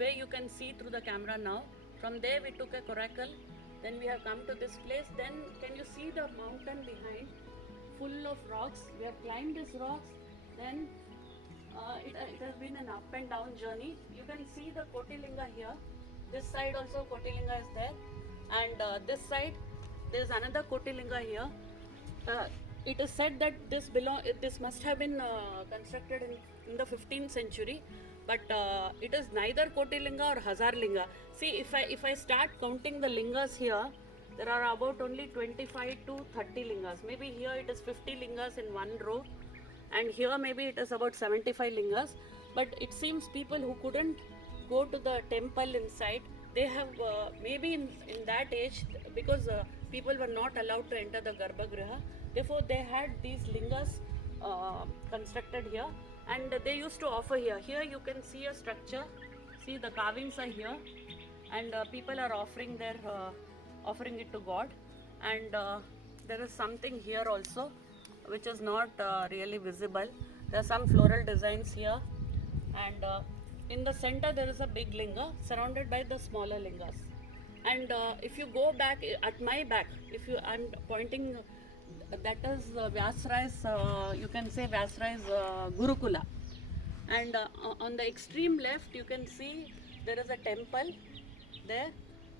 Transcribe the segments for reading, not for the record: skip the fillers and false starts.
way you can see through the camera now. From there we took a coracle, then we have come to this place. Then can you see the mountain behind, full of rocks? We have climbed these rocks. Then it has been an up and down journey. You can see the Kotilinga here. This side also Kotilinga is there, and this side there is another Kotilinga here. It is said that this must have been constructed in the 15th century, but it is neither Kotilinga or Hazarlinga. See, if I start counting the lingas here, there are about only 25 to 30 lingas. Maybe here it is 50 lingas in one row, and here maybe it is about 75 lingas. But it seems people who couldn't go to the temple inside, they have maybe in that age, because people were not allowed to enter the Garbhagriha, therefore they had these lingas constructed here, and they used to offer here. Here you can see a structure, see the carvings are here, and people are offering it to God. And there is something here also which is not really visible. There are some floral designs here, and in the center there is a big linga surrounded by the smaller lingas. And if you go back at my back, I'm pointing, that is Vyasray's, you can say Vyasray's Gurukula. And on the extreme left you can see there is a temple there,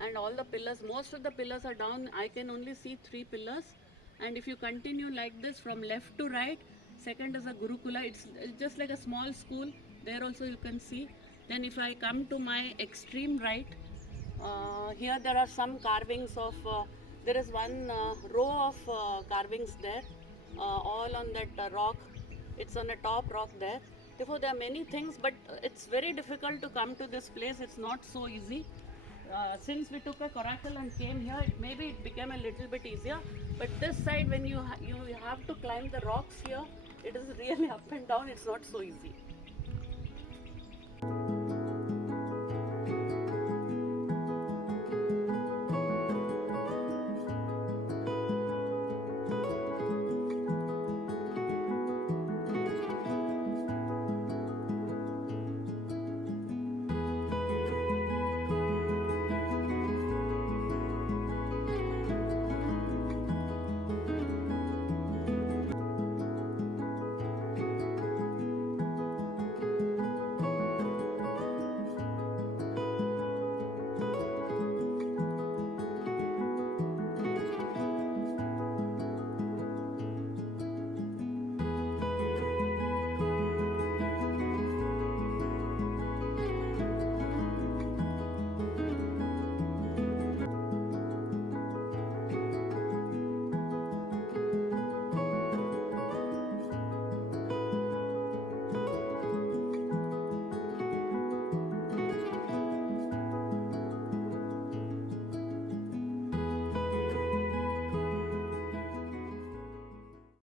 and all the pillars, most of the pillars are down. I can only see 3 pillars, and if you continue like this from left to right, second is a Gurukula. It's just like a small school. There also you can see. Then if I come to my extreme right, here there are some carvings of, there is one row of carvings there, all on that rock. It's on a top rock there. Therefore there are many things, but it's very difficult to come to this place. It's not so easy. Since we took a coracle and came here, maybe it became a little bit easier. But this side, when you have to climb the rocks here, it is really up and down. It's not so easy.